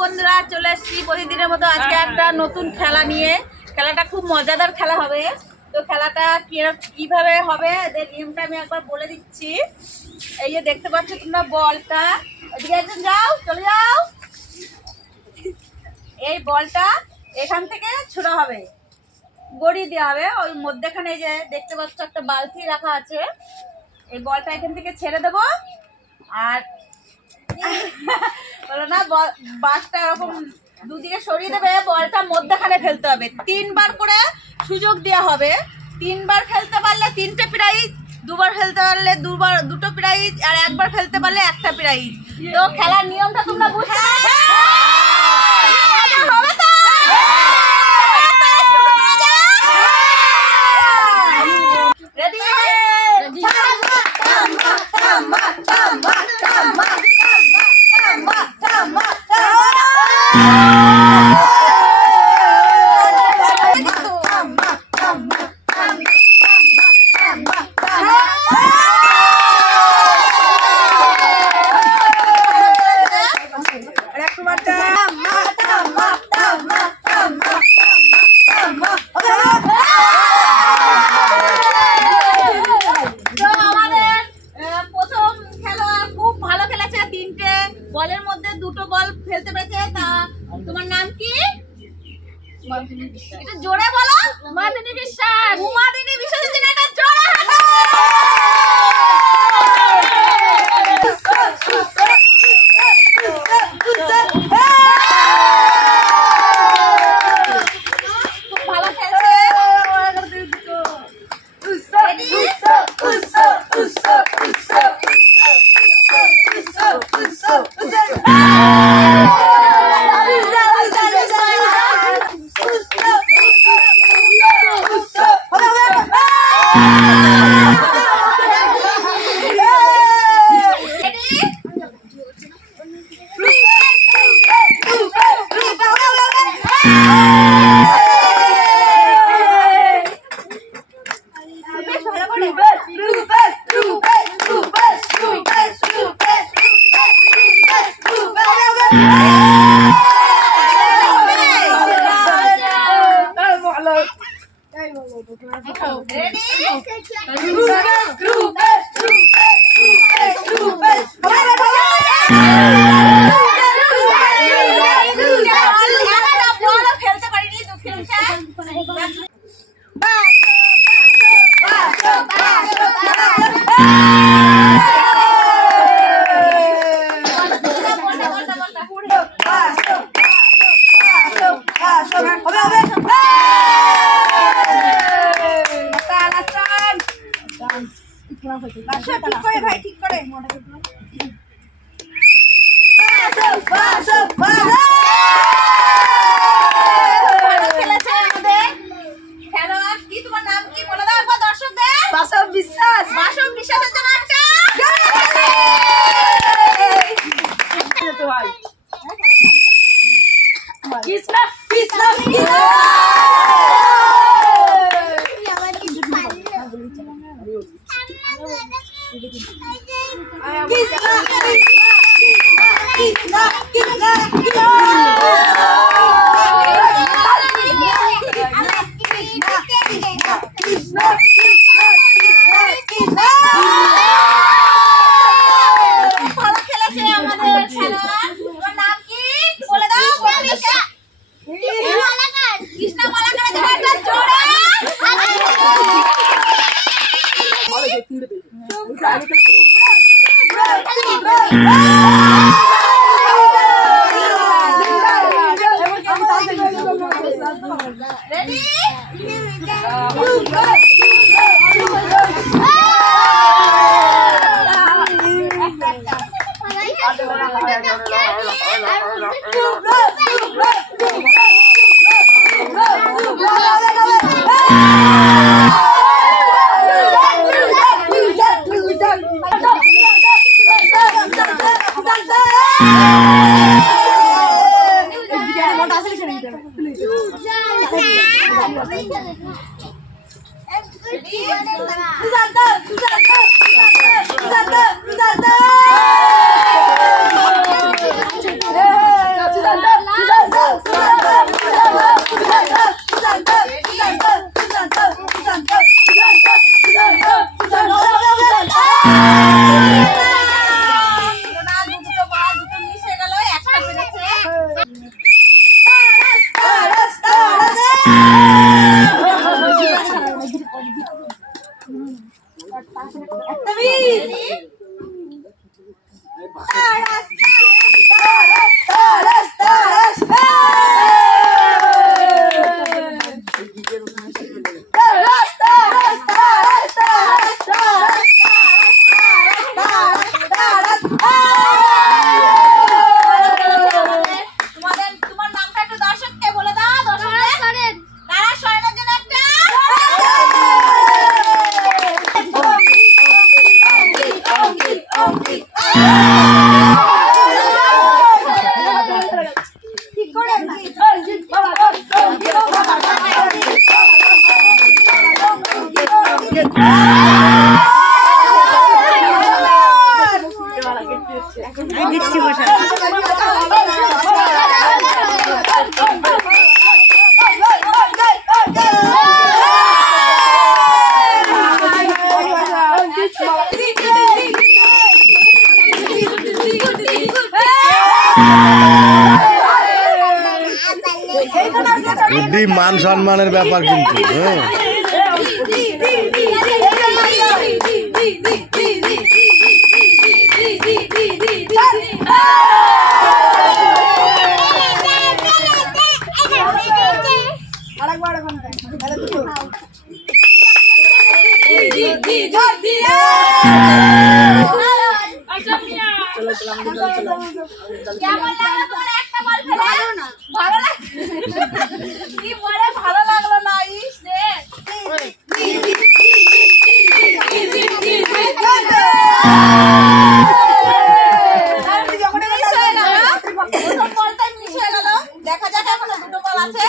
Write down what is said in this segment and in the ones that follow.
বন্ধুরা, চলে এসেছি প্রতিদিনের মতো আজকে একটা নতুন খেলা নিয়ে। খেলাটা খুব মজাদার খেলা হবে। তো খেলাটা কিভাবে হবে এদের নিয়মটা আমি একবার বলে দিচ্ছি। এই যে দেখতে পাচ্ছ তোমরা বলটা, এদিকে একজন যাও, চলে যাও। এই বলটা এখান থেকে ছোড়া হবে, গড়িয়ে দেওয়া হবে। ওই মধ্যেখানে যে দেখতে পাচ্ছ একটা বালতি রাখা আছে, এই বলটা এখান থেকে ছেড়ে দেবো। আর বলো না, বাসটা এরকম দুদিকে সরিয়ে দেবে, বলটা মধ্যখানে ফেলতে হবে। 3 বার করে সুযোগ দেওয়া হবে। 3 বার ফেলতে পারলে 3টে প্রাইজ, 2 বার ফেলতে পারলে 2টো প্রাইজ, আর 1 বার ফেলতে পারলে 1টা প্রাইজ। তো খেলার নিয়মটা তোমরা বুঝতে হবে তো? রেডি? বলের মধ্যে 2টো বল ফেলতে পেরেছে। তা তোমার নাম কি? এটা জোরে বলো। উমাদিনী বিশ্বাস। উমাদিনী বিশ্বাসের জন্য এটা জোরে খুব ভালো খেলছে। ঠিক করে ভালো খেলেছে আমাদের খেলোয়াড়। কি তোমার নাম কি বলে দাও একবার দর্শকদের? বাসব বিশ্বাস। বাসব বিশ্বাসের জন্য একটা কৃষ্ণা কৃষ্ণা ভালো খেলেছে আমাদের খেলোয়াড়। তোমার নাম কি বলে দাও? কৃষ্ণা মালাকার জন্য একটা জোরে রেডি? বুদ্ধি মান সম্মানের ব্যাপার কিন্তু ভালো লাগলো না দেখা যাক এখনো দুটো বল আছে।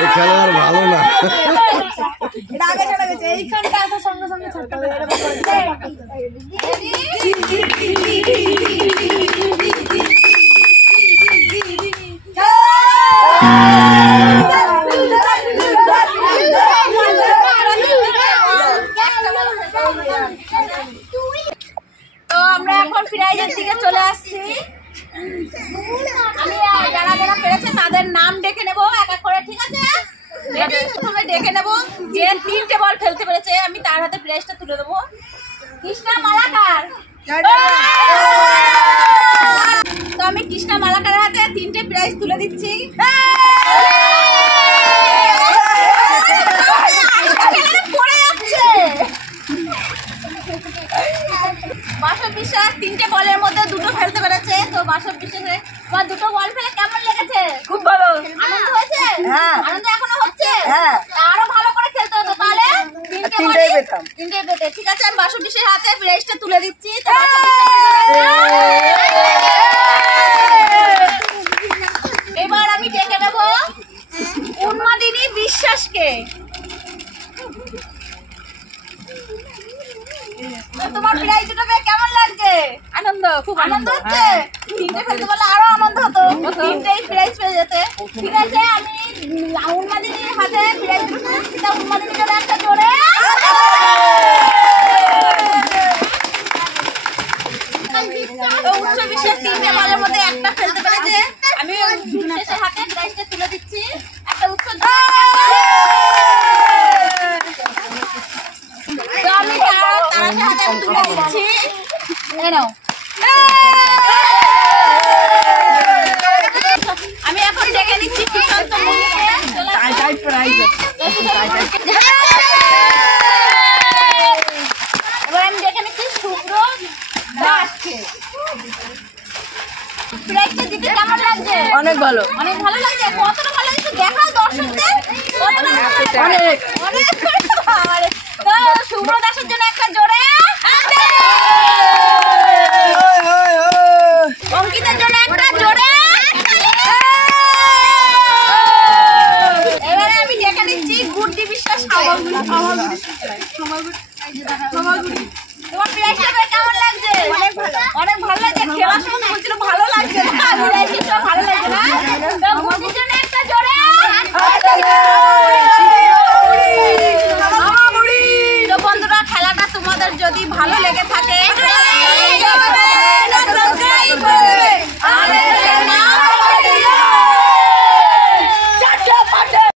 এই খেলা আর ভালো না। আগে চলে গেছে এইখানটা আসার সঙ্গে সঙ্গে ছাড়তে হবে। তো আমরা এখন প্রাইজের দিকে চলে আসছি। আমি যারা যারা পেরেছে তাদের নাম ডেকে নেবো এক এক করে, ঠিক আছে? প্রথমে ডেকে নেবো যে 3টে বল ফেলতে পেরেছে, আমি তার হাতে প্রাইজটা তুলে দেবো। কৃষ্ণা মালাকার। তো আমি কৃষ্ণা মালাকারের হাতে 3টে প্রাইজ তুলে দিচ্ছি। পড়ে যাচ্ছে। বাসব বিশ্বাস 3টে বলের মধ্যে 2টো ফেলতে পেরেছে। তো বাসব বিশ্বাসে তোমার 2টো বল ফেলে কেমন লেগেছে? খুব ভালো। আনন্দ হয়েছে? হ্যাঁ। আনন্দ এখনো হচ্ছে? হ্যাঁ। আরো ভালো করে খেলতে হতো, তাহলে 3টেই পেতাম। 3টে পেতে। ঠিক আছে, আমি বাসব বিশ্বাসের হাতে প্রাইজটা তুলে দিচ্ছি। তো এবার আমি ডেকে নেব উন্মাদিনী বিশ্বাসকে। তোমার প্রাইজ দুটো পেয়ে কেমন লাগছে? আনন্দ, খুব আনন্দ হচ্ছে? 3টে ফেলতে পারলে আরো আনন্দ হতো, 3টেই প্রাইজ পেয়ে যেতে। ঠিক আছে, আমি উন্মাদিনীর হাতে প্রাইজ দুটো দিচ্ছি। তা উন্মাদিনীর জন্য একটা জোরে উচ্চ বিশ্বাস 3টে বলের মধ্যে একটা ফেলতে পেরেছে। আমি বিশ্বাসের হাতে প্রাইজটা তুলে দিচ্ছি। একটা উচ্চ তো আমি তারাশের হাতে আমি তুলে দিচ্ছি। আমি এখন ডেকে নিচ্ছি সুশান্ত মুখে। এবার আমি ডেকে নিচ্ছি শুভ্র দাসকে। প্রাইজটা দিতে কেমন লাগছে? অনেক ভালো। অনেক ভালো লাগছে। কতটা ভালো লাগছে দেখাও দর্শকদের। অনেক অনেক বাবারে। তো শুভ্র দাসের জন্য একটা জোরে তোমার প্রাইসটা কেমন লাগছে? অনেক ভালো লাগছে। খেলার সময় বলছিল ভালো লাগছে না, প্রাইসটা ভালো লাগছে না। তো মুদির জন্য একটা জোরে তো বন্ধুরা, খেলাটা তোমাদের যদি ভালো লেগে থাকে